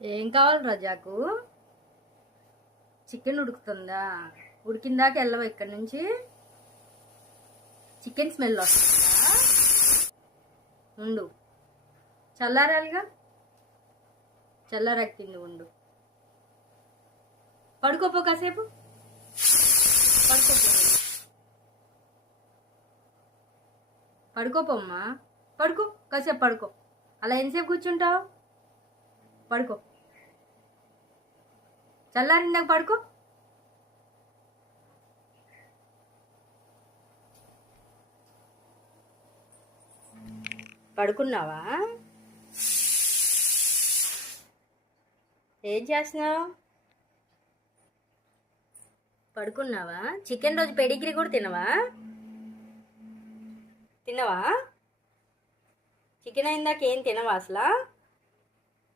ఏం కావాలి రజాకు? చికెన్ ఉడుకుతుందా? ఉడికిందాక వెళ్ళవా ఇక్కడి నుంచి? చికెన్ స్మెల్ వస్తుందా? ఉండు, చల్లారాలిగా. చల్లారెక్కింది, ఉండు. పడుకోపో కాసేపు. పడుకోపో, పడుకోపోమ్మా. పడుకో, కాసేపు పడుకో. అలా ఎంతసేపు కూర్చుంటావు? పడుకో, చల్లారిందాక పడుకో. పడుకున్నావా? ఏం చేస్తున్నావు? పడుకున్నావా? చికెన్ రోజు పెడిగ్రీ కూడా తినవా? తినవా? చికెన్ అయిందాక ఏం తినవా అసలు?